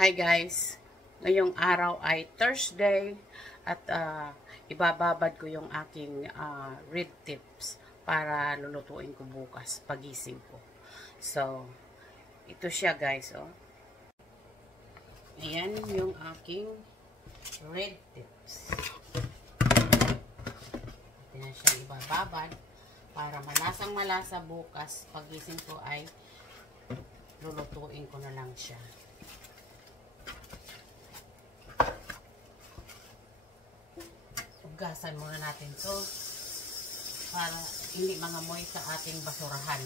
Hi guys! Ngayong araw ay Thursday at ibababad ko yung aking red tips para lulutuin ko bukas pagising ko. So, ito siya guys. Oh. Ayan yung aking red tips. Ito na siya ibababad para malasang malasa bukas pagising ko ay lulutuin ko na lang siya. Hugasan muna natin to para hindi mangamoy sa ating basurahan.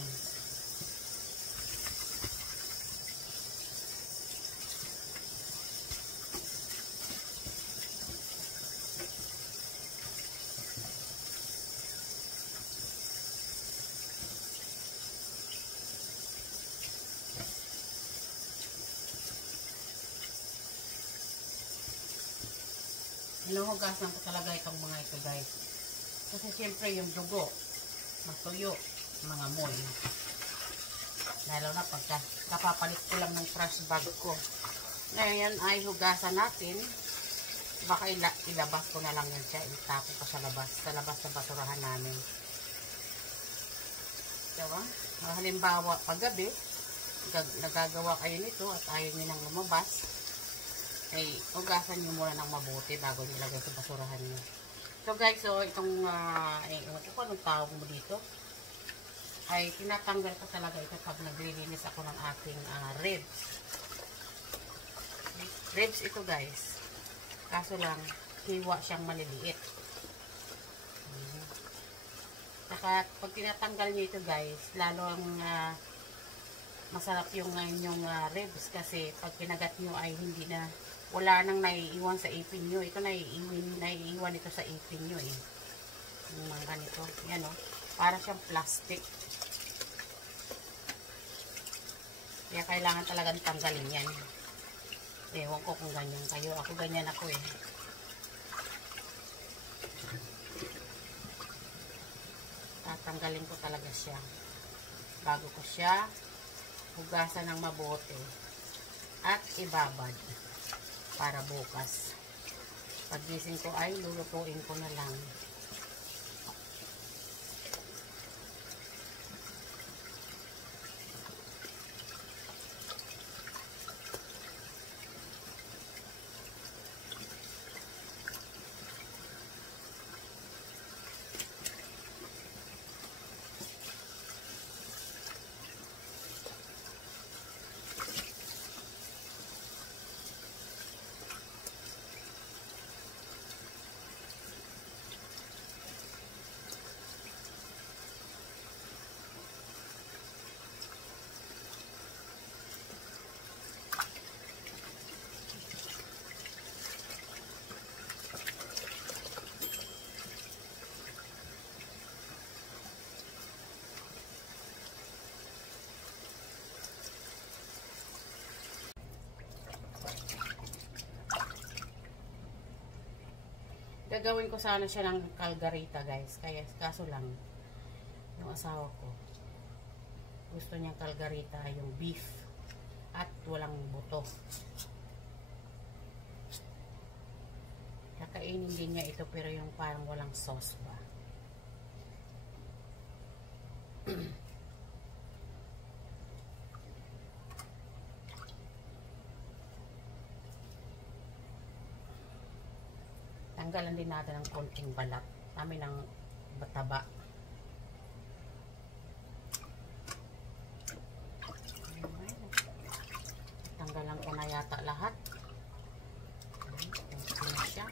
Hinuhugasan ko talaga itong mga ito guys. Kasi siyempre yung dugo, matuyo, mga moy. Lalo na pagka kapapalit ko lang ng trash bag ko. Ngayon ay hugasan natin. Baka ilabas ko na lang yan siya. Itapo ko sa labas sa basurahan namin. Diba? Halimbawa, paggabi, nagagawa kayo nito at ayaw nyo nang lumabas. Ay hugasan nyo muna ng mabuti bago nyo ilagay sa basurahan nyo. So guys, so itong kung anong tawag mo dito ay tinatanggal ko talaga ito pag naglilinis ako ng ating ribs. Ribs ito guys. Kaso lang, hiwa siyang maliliit. Saka pag tinatanggal nyo ito guys, lalong masarap yung inyong ribs kasi pag kinagat nyo ay hindi na wala nang naiiwan sa ipin nyo. Ito naiiwan ito sa ipin nyo eh. Yung mga ganito. Yan o. Para siyang plastic. Kaya kailangan talagang tanggalin yan. Ewan ko kung ganyan kayo. Ako ganyan ako eh. Tatanggalin ko talaga siya. Bago ko siya hugasan ng mabuti. At ibabad. Para bukas pagising ko ay lulutuin ko na lang. Gagawin ko sana siya ng kalgarita guys. Kaya kaso lang yung asawa ko gusto niyang kalgarita yung beef at walang buto. Kakainin din niya ito pero yung parang walang sauce ba. Tanggalan din natin ng konting balat namin ng bataba. Tanggalan ko na yata lahat. Ito na siya.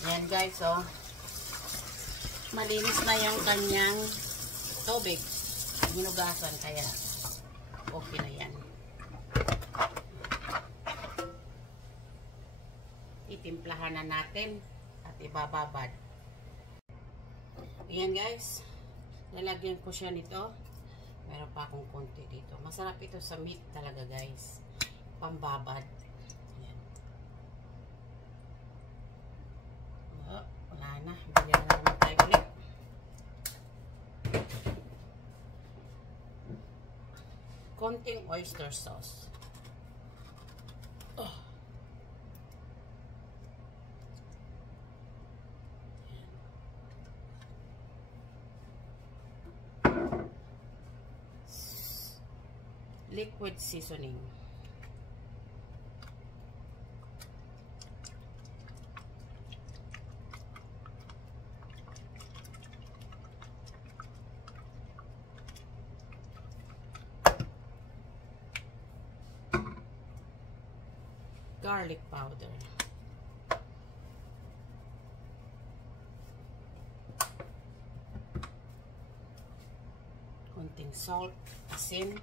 Ayan guys, oh. Malinis na yung kanyang tubig. Hinugasan, kaya okay na yan. Itimplahan na natin at ibababad. Ayan guys, lalagyan ko siya nito. Meron pa akong konti dito. Masarap ito sa meat talaga guys. Pambabad. Ayan. Oh, wala na. Bigyan na naman tayo ulit. Konting oyster sauce. Oh. Liquid seasoning. Garlic powder. Konting salt, asin.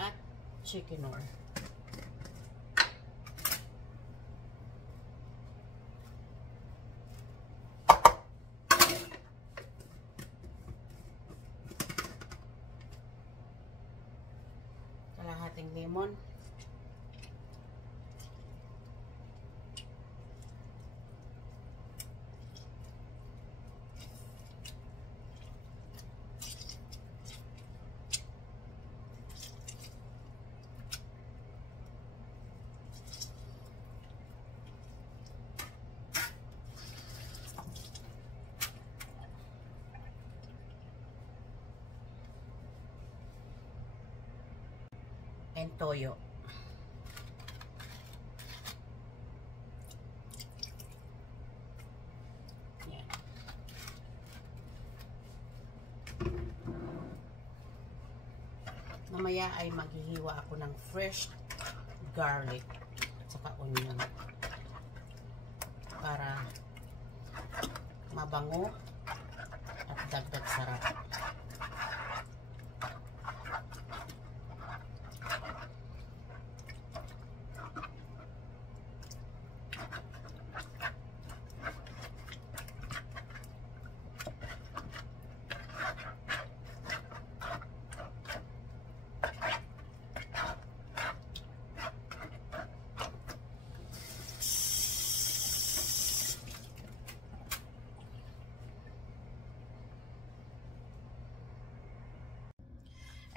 At chicken oil. Kalahating lemon. And toyo. Yan. Mamaya ay maghihiwa ako ng fresh garlic at saka onion para mabango at dagdag sarap.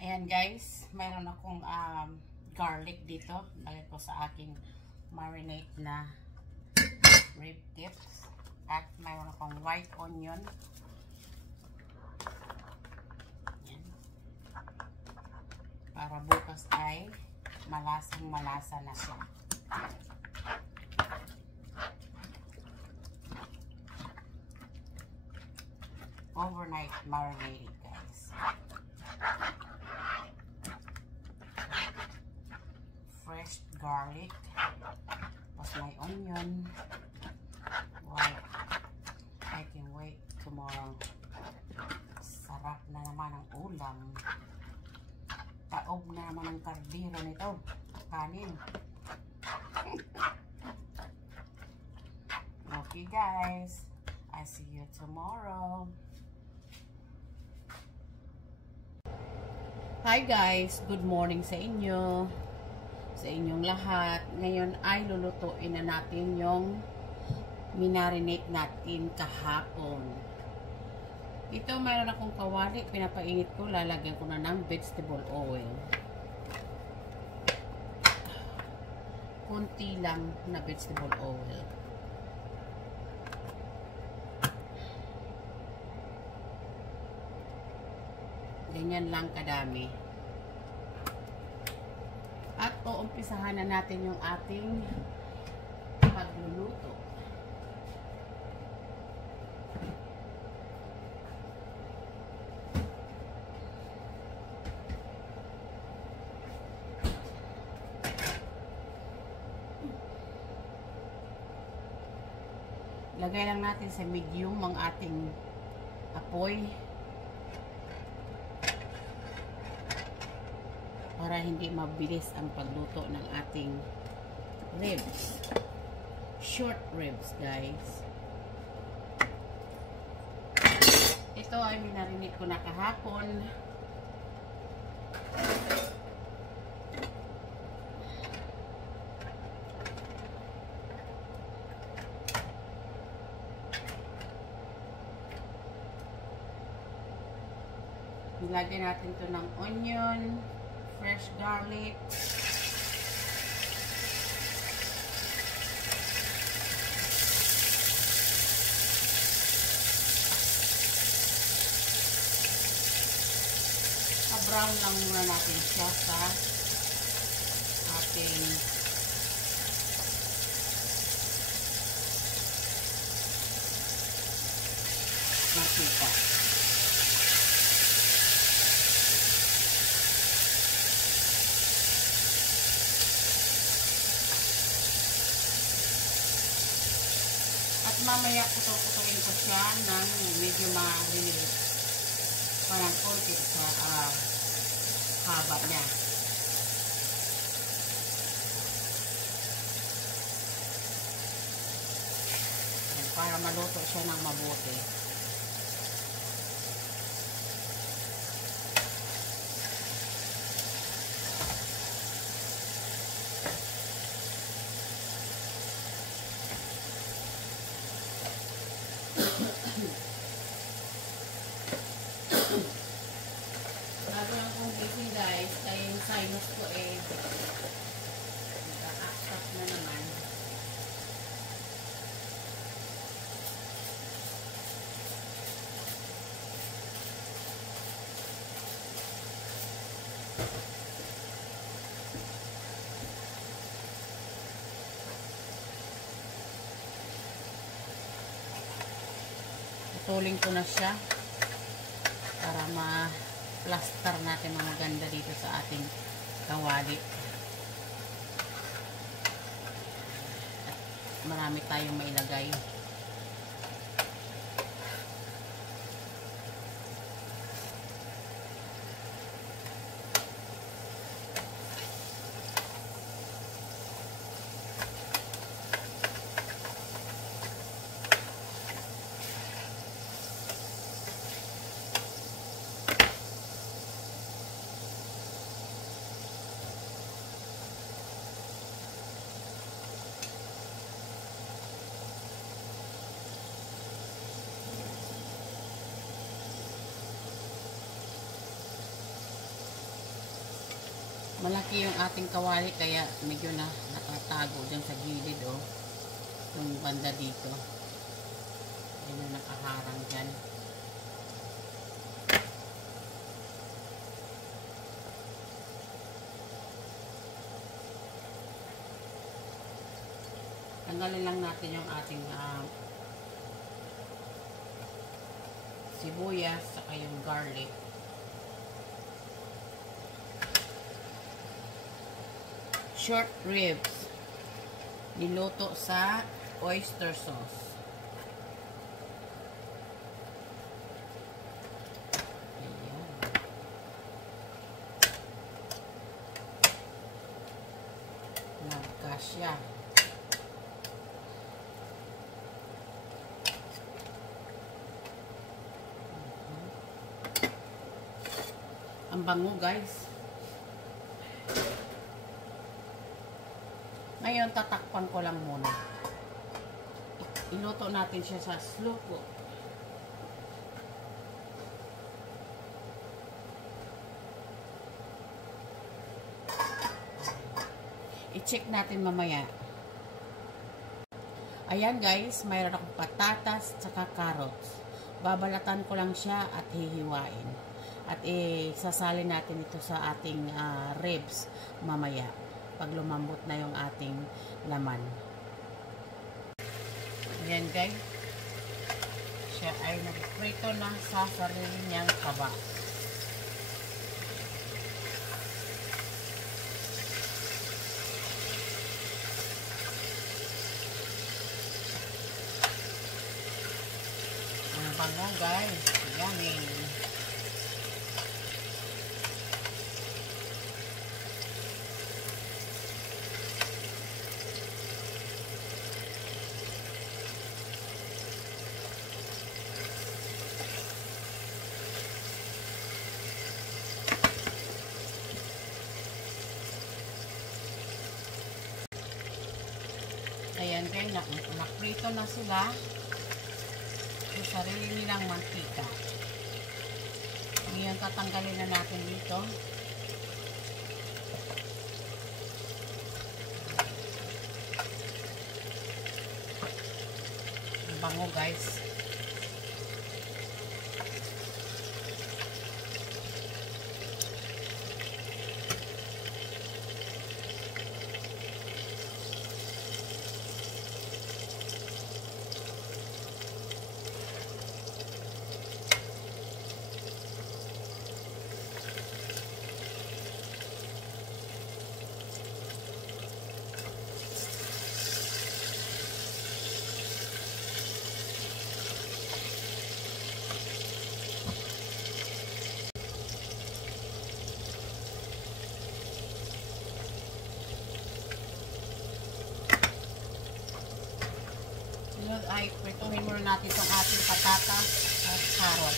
Ayan guys, mayroon akong garlic dito. Lagay ko sa aking marinate na rib tips. At mayroon akong white onion. Ayan. Para bukas ay malasang malasa na siya. Overnight marinated guys. Fresh garlic, tapos may onion. Wow, I can wait tomorrow. Sarap na naman ang ulam. Taob na naman ang kardero nito. Kanin. Okay guys, I see you tomorrow. Hi guys, good morning sa inyo. Sa inyong lahat. Ngayon ay lulutuin na natin yung minarinate natin kahapon. Ito mayroon akong kawali, pinapainit ko, lalagyan ko na ng vegetable oil. Kunti lang na vegetable oil. Ganyan lang kadami. At uumpisahan na natin yung ating pagluluto. Lagay lang natin sa medium ang ating apoy para hindi mabilis ang pagluto ng ating ribs. Short ribs, guys. Ito ay minarinate ko na kahapon. Nilagyan natin ito ng onion, fresh garlic, brown lang muna natin siya sa ating mantika. At mamaya puto-putuin ko siya ng medyo maliliit. Parang konti sa haba niya. Para maluto siya ng mabuti. Bago lang kong gising, guys, kaya yung sinus ko nag-a-stop na naman. Tuling ko na siya para ma-plaster natin ang maganda dito sa ating kawali. At marami tayong mailagay. Malaki yung ating kawali kaya medyo nakatago dyan sa gilid, oh. Yung banda dito. Ayun yung nakaharang dyan. Tanggalin lang natin yung ating sibuyas saka yung garlic. Short ribs niluto sa oyster sauce. Ayan. Nagkasya. Ang bango, guys. Ngayon, tatakpan ko lang muna. Iluto natin siya sa slow cook. I-check natin mamaya. Ayan, guys, mayroon akong patatas at carrots. Babalatan ko lang siya at hihiwain. At sasalin natin ito sa ating ribs mamaya. Pag lumambot na yung ating laman. Ayan, guys. Siya ay nagprito na sa sarili niyang taba. guys. Yummy. Ayan guys, naprito na sila sa sarili nilang mantika. Ngayon tatanggalin na natin dito. Ang bango guys. Sunod ay prituhin muna natin itong ating patatas at carrot.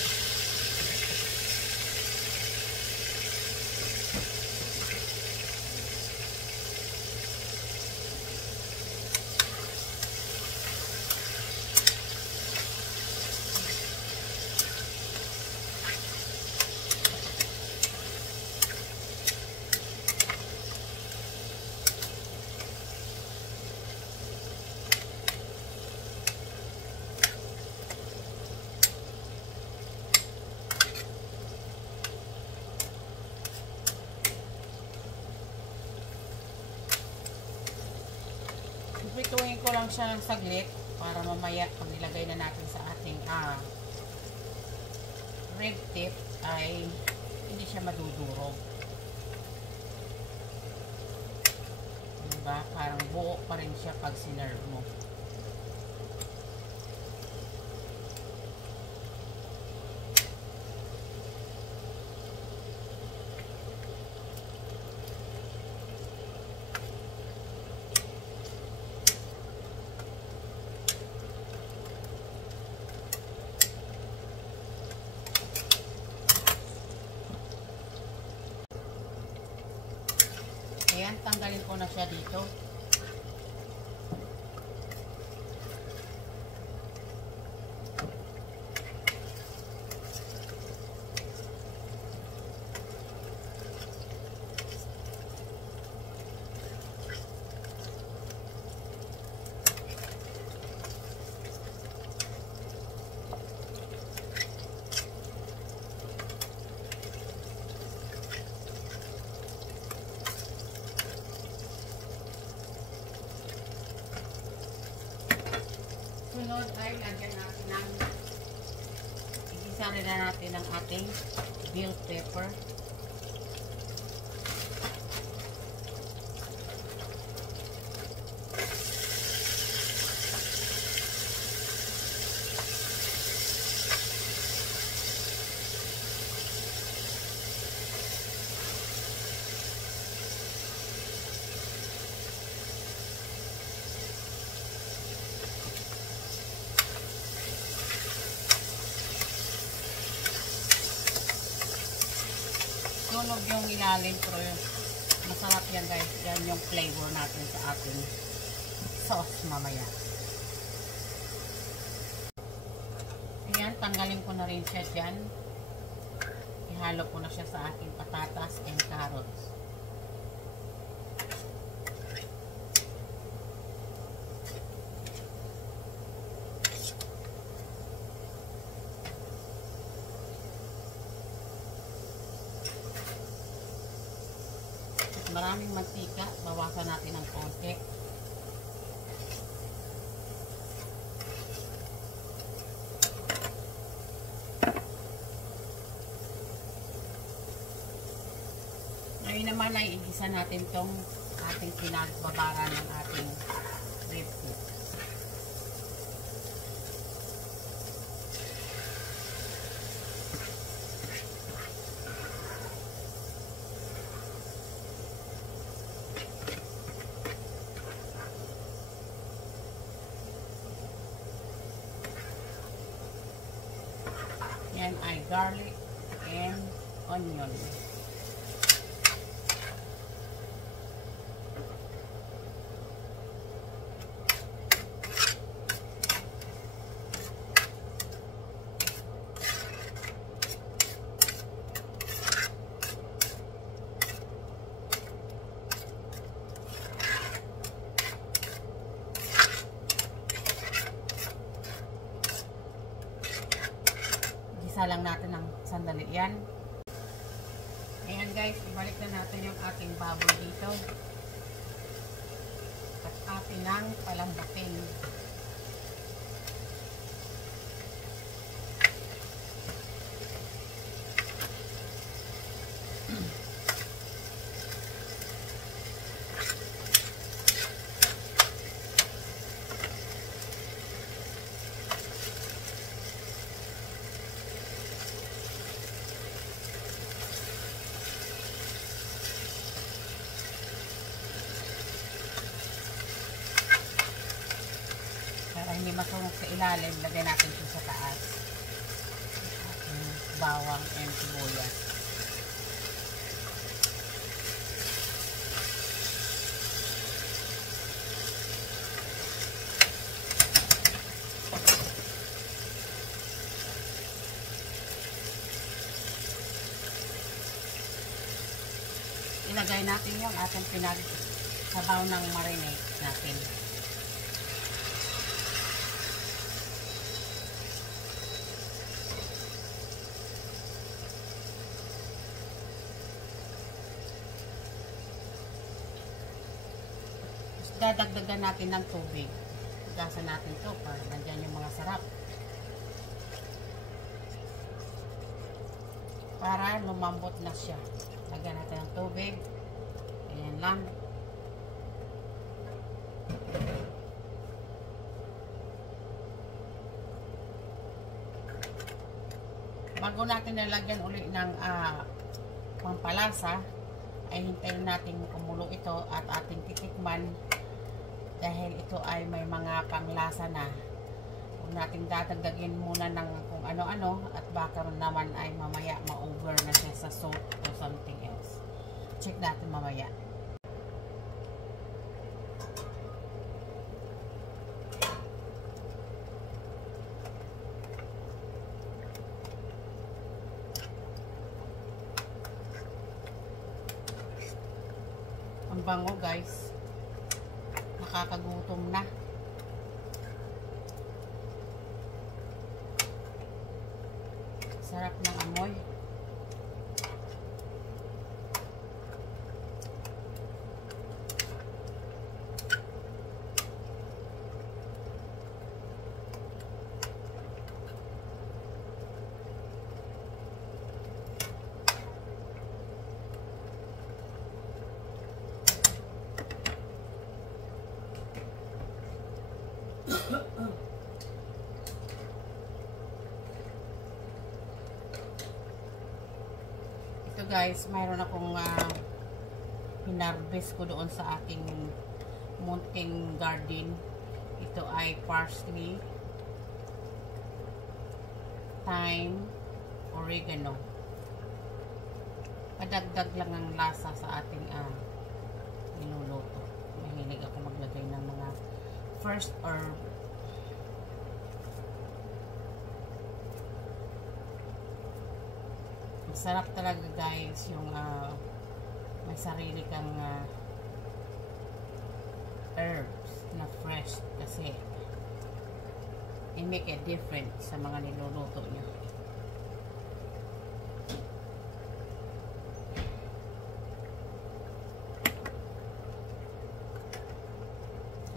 Prituhin ko lang siya ng saglit para mamaya pag nilagay na natin sa ating red tip ay hindi siya madudurog. Diba? Parang buo pa rin siya pag sinerve mo. Ayan, tanggalin ko na siya dito. Sunod ay lagyan natin ng igisa rin na natin ang ating bell pepper. Sunog yung ilalim pero masarap yan guys. Yan yung flavor natin sa ating sauce mamaya. Ayan, tanggalin ko na rin siya dyan. Ihalo ko na siya sa ating patatas and carrots. Maraming mantika, bawasan natin ng konti. Ngayon naman ay igisa natin tong ating pinagbabaran ng ating rib meat. garlic and onion. Isa lang natin ng sandali yan. Ayan guys, ibalik na natin yung ating baboy dito. At atin nang palambutin. Hindi masunog sa ilalim, lagay natin ito sa taas. Bawang and sibuyas. Ilagay natin yung ating pinagsabaw ng marinade natin. Dadagdagan natin ng tubig. Gasan natin ito para nandyan yung mga sarap. Para lumambot na siya. Lagyan natin ng tubig. Ayan lang. Bago natin nalagyan uli ng pampalasa, ay hintayin natin kumulo ito at ating titikman. Dahil ito ay may mga panglasa na. Huwag natin dadagdagin muna ng kung ano-ano at baka naman ay mamaya ma-over na siya sa salt or something else. Check natin mamaya. Ang bango guys. Nakakagutom na. Sarap ng amoy. Ito guys, mayroon akong hinarvest ko doon sa aking munting garden. Ito ay parsley, thyme, oregano. Padagdag lang ang lasa sa ating niluluto. Mahilig ako maglagay ng mga first herb. Masarap talaga guys yung may sarili kang herbs na fresh kasi it make a difference sa mga niluluto nyo.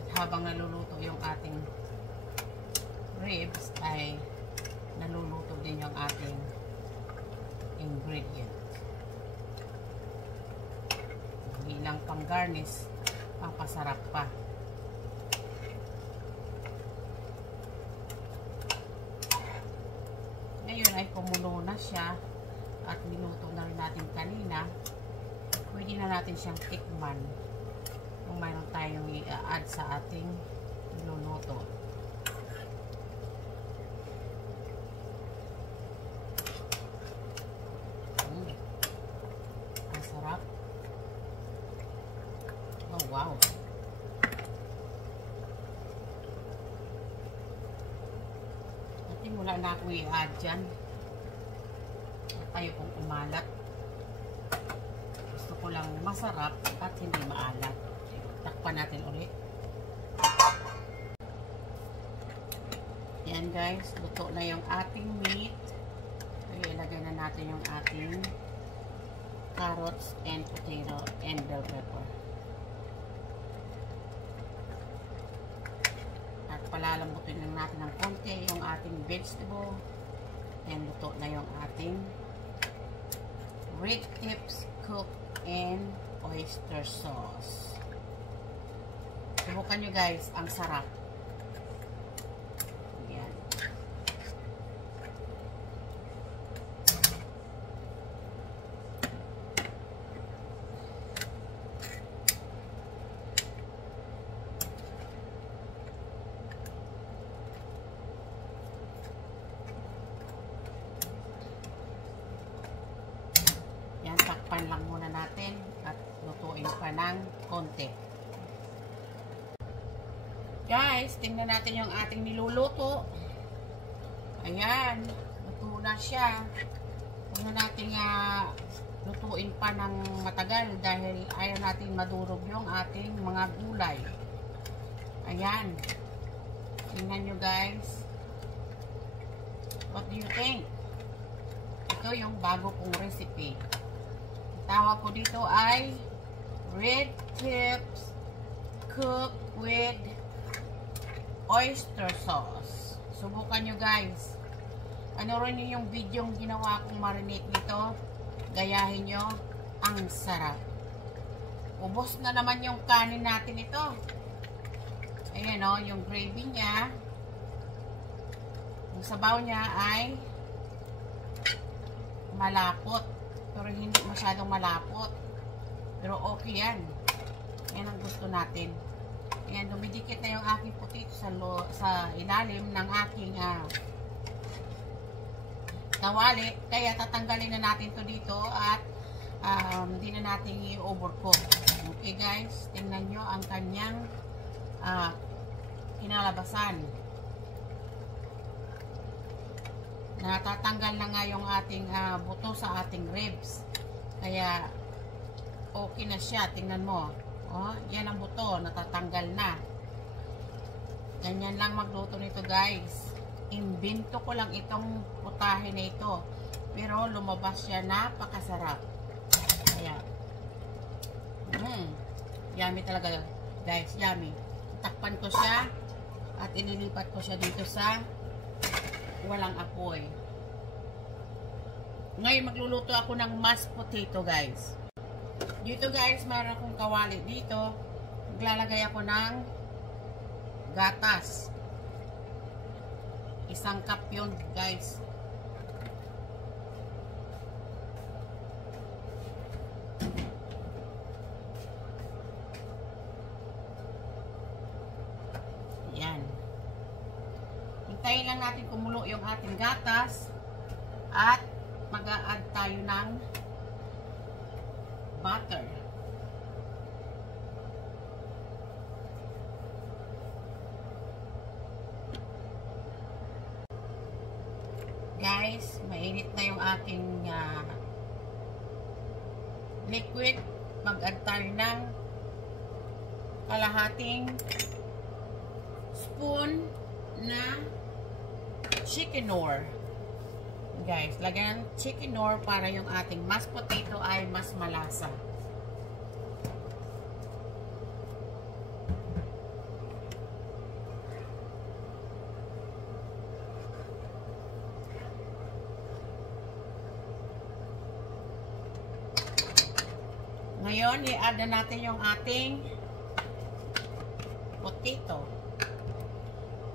At habang naluluto yung ating ribs ay naluluto din yung ating ingredient. Hindi lang pang garnish, pang pasarap pa. Ngayon ay kumulo na siya at niluto na rin natin kanina. Pwede na natin siyang tikman kung mayroon tayong i-add sa ating niluluto. Oh, wow. At wala na akong i-add dyan. Tayo pong umalat. Gusto ko lang masarap at hindi maalat. Takpan natin ulit. Yan guys, luto na yung ating meat. So, ilagay na natin yung ating carrots and potato and bell pepper. At palalambutin lang natin ng konti yung ating vegetable. And luto na yung ating red tips cooked in oyster sauce. Subukan nyo guys, ang sarap. Yan. Yan, takpan lang muna natin at lutuin pa ng konti. Guys, tingnan natin yung ating niluluto. Ayan, luto na siya. Huwag na natin lutuin pa ng matagal dahil ayaw natin madurog yung ating mga gulay. Ayan. Tingnan nyo guys. What do you think? Ito yung bago kong recipe. Tawag ko dito ay red tips cooked with oyster sauce. Subukan nyo guys. Ano rin yung video yung ginawa kong marinate nito. Gayahin nyo. Ang sarap. Ubos na naman yung kanin natin ito. Ayan o, yung gravy niya. Yung sabaw niya ay malapot. Pero hindi masyadong malapot. Pero okay yan. Yan ang gusto natin. Ayan, dumidikit na yung aking potato sa ilalim ng aking kawali. Kaya tatanggalin na natin to dito at hindi na natin i-overcook. Okay guys, tingnan nyo ang kanyang kinalabasan. Natatanggal na nga yung ating buto sa ating ribs. Kaya okay na siya, tingnan mo. Oh, yan ang buto, natatanggal na. Ganyan lang magluto nito guys. Imbento ko lang itong putahe na ito. Pero lumabas siya, napakasarap. Kaya, yummy talaga guys, yummy. Takpan ko siya at inilipat ko siya dito sa walang apoy. Ngayon magluluto ako ng mashed potato guys. Dito guys, mayroon akong kawali dito. Maglalagay ako ng gatas. 1 cup yun guys. Yan. Hintayin lang natin kumulo yung ating gatas. At mag-a-add tayo ng butter. Guys, mainit na yung aking liquid. Mag-add tayo ng kalahating spoon na chicken-nor. Guys, lagyan ng chicken-nor para yung ating mashed potato ay mas malasa. Ngayon, i-add na natin yung ating potato.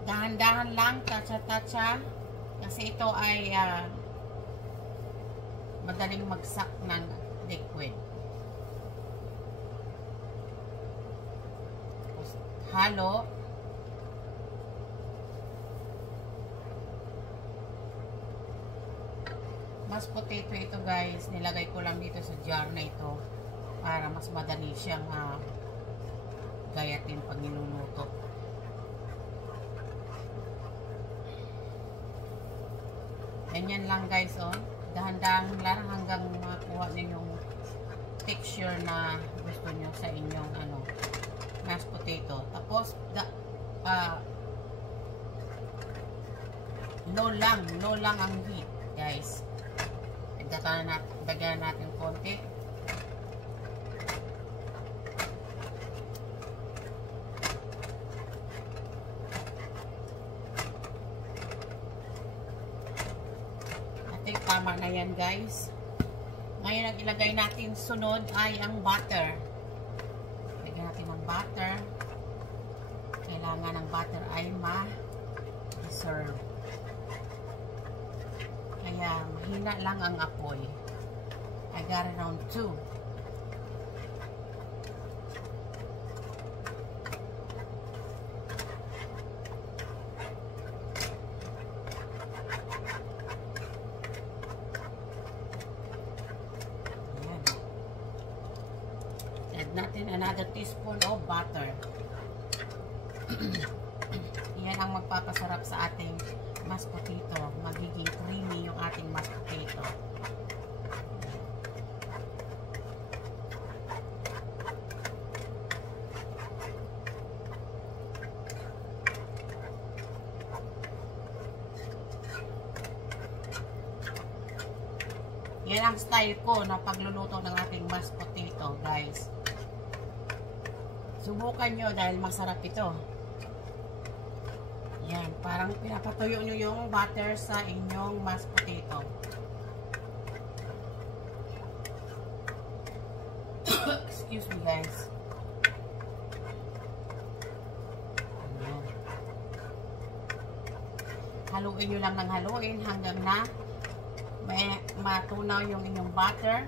Dahan-dahan lang, tatsa-tatsa. Kasi ito ay madaling magsak ng liquid. Halo. Mashed potato ito guys. Nilagay ko lang dito sa jar na ito para mas madali siyang gayatin pag niluluto. Ganyan lang guys, oh. Dahan-dahan lang hanggang makuha niyo yung texture na gusto niyo sa inyong mashed potato. Tapos low lang ang heat, guys. Dagdagan natin konti. Tama na yan guys. Ngayon ang ilagay natin sunod ay ang butter. Lagyan natin ng butter. Kailangan ng butter ay ma-serve. Kaya mahina lang ang apoy. I got around 2. Natin another teaspoon of butter. Yan ang magpapasarap sa ating mashed potato. Magiging creamy yung ating mashed potato. Yan ang style ko na pagluluto ng ating mashed potato, guys. Subukan nyo dahil masarap ito. Yan, parang pinapatuyo nyo yung butter sa inyong mashed potato. Excuse me guys. Ayan. Haluin nyo lang ng haluin hanggang na matunaw yung inyong butter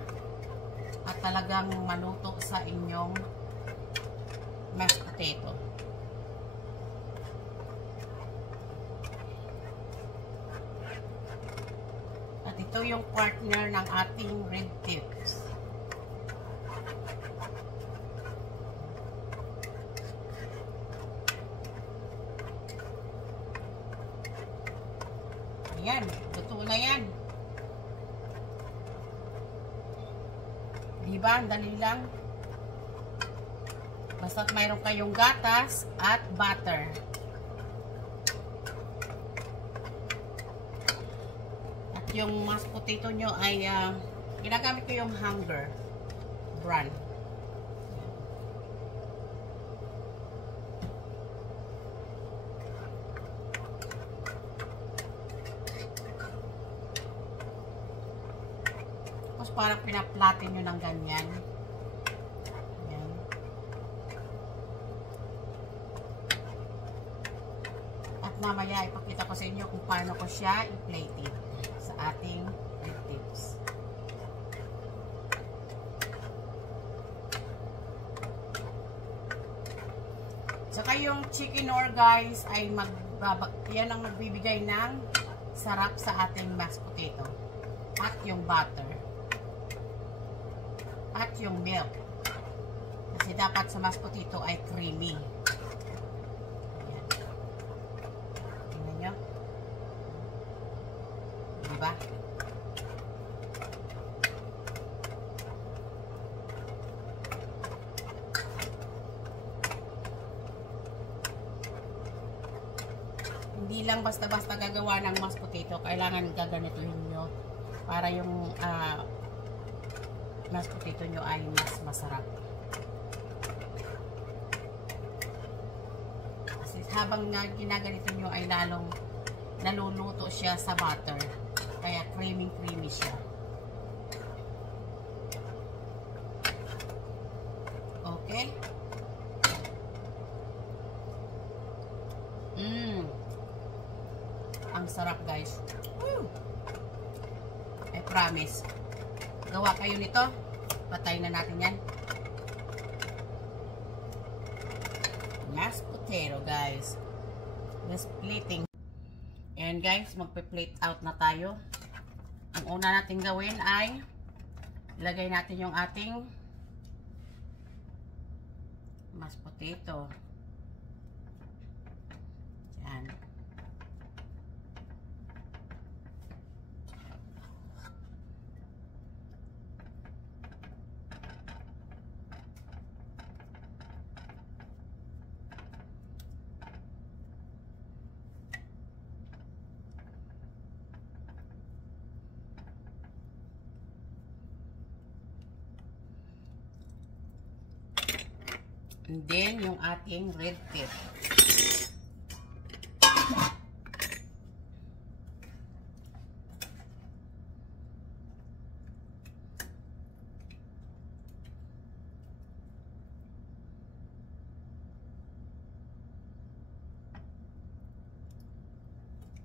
at talagang maluto sa inyong mashed potato. At ito yung partner ng ating red tips. Ayan, luto na yan. Diba? Ang dali lang. Basta't mayroon kayong gatas at butter. At yung mashed potato nyo ay ginagamit ko yung Hunger brand. Tapos parang pinaplatin nyo ng ganyan. Mamaya ipakita ko sa inyo kung paano ko siya i-plate sa ating red tips. Saka yung chicken or guys ay yan ang magbibigay ng sarap sa ating mashed potato. At yung butter. At yung milk. Kasi dapat sa mashed potato ay creamy. Diba? Hindi lang basta-basta gagawa ng mashed potato, kailangan gaganituhin nyo para yung mashed potato nyo ay mas masarap. Kasi habang ginaganito nyo ay lalong naluluto siya sa butter. Kaya creamy siya. Okay? Ang sarap guys. Woo! I promise. Gawa kayo nito. Patayin na natin yan. Mashed potato guys. Just plating. Ayan guys, magpe-plate out na tayo. Ang una natin gawin ay ilagay natin yung ating mashed potato. Yan. And then, yung ating red tape.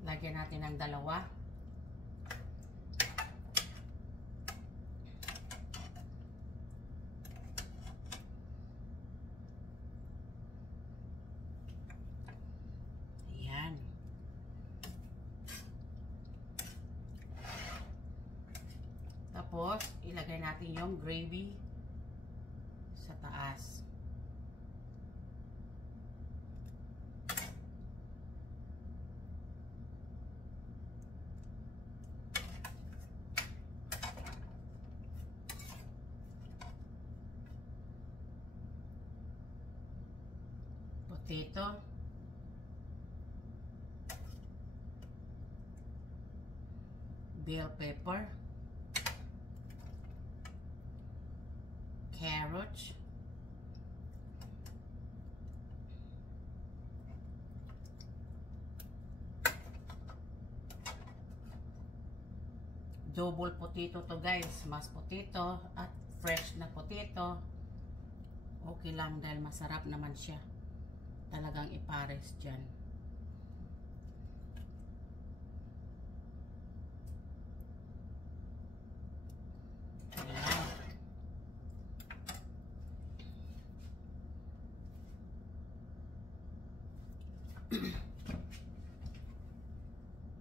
Lagyan natin ng dalawa. Tapos, ilagay natin yung gravy sa taas. Potato. Bell pepper. Carrots, double potato to guys, mashed potato at fresh na potato. Okay lang dahil masarap naman siya. Talagang ipares dyan.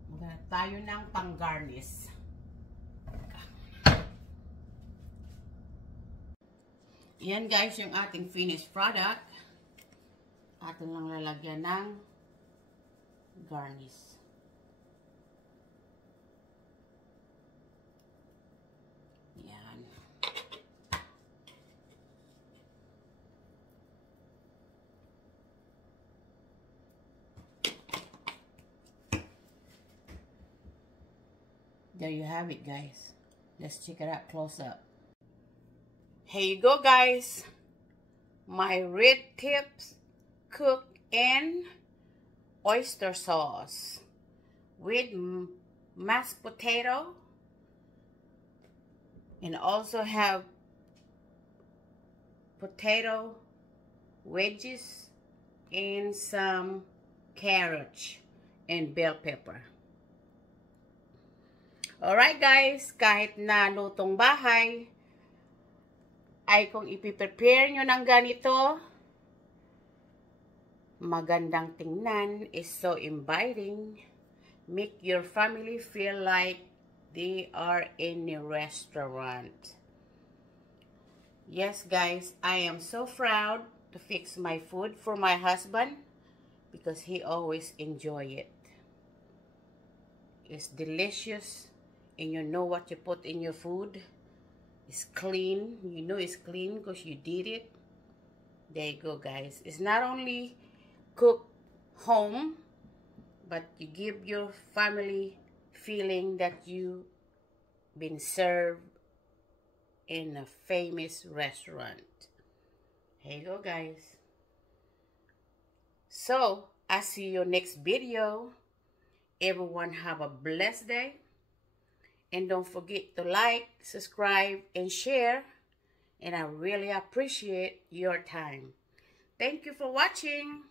Maghanap tayo ng pang-garnish. Yan guys, yung ating finished product. Atin lang lalagyan ng garnish. Yan. There you have it, guys. Let's check it out close up. Here you go, guys. My red tips cooked in oyster sauce with mashed potato, and also have potato wedges and some carrots and bell pepper. Alright guys, kahit na lutong bahay, ay kung ipiprepare nyo ng ganito, magandang tingnan, is so inviting, make your family feel like they are in a restaurant. Yes guys, I am so proud to fix my food for my husband because he always enjoy it. It's delicious. And you know what you put in your food. It's clean. You know it's clean because you did it. There you go, guys. It's not only cooked home, but you give your family feeling that you've been served in a famous restaurant. Here you go, guys. So, I'll see you next video. Everyone have a blessed day. And don't forget to like, subscribe, and share. And I really appreciate your time. Thank you for watching.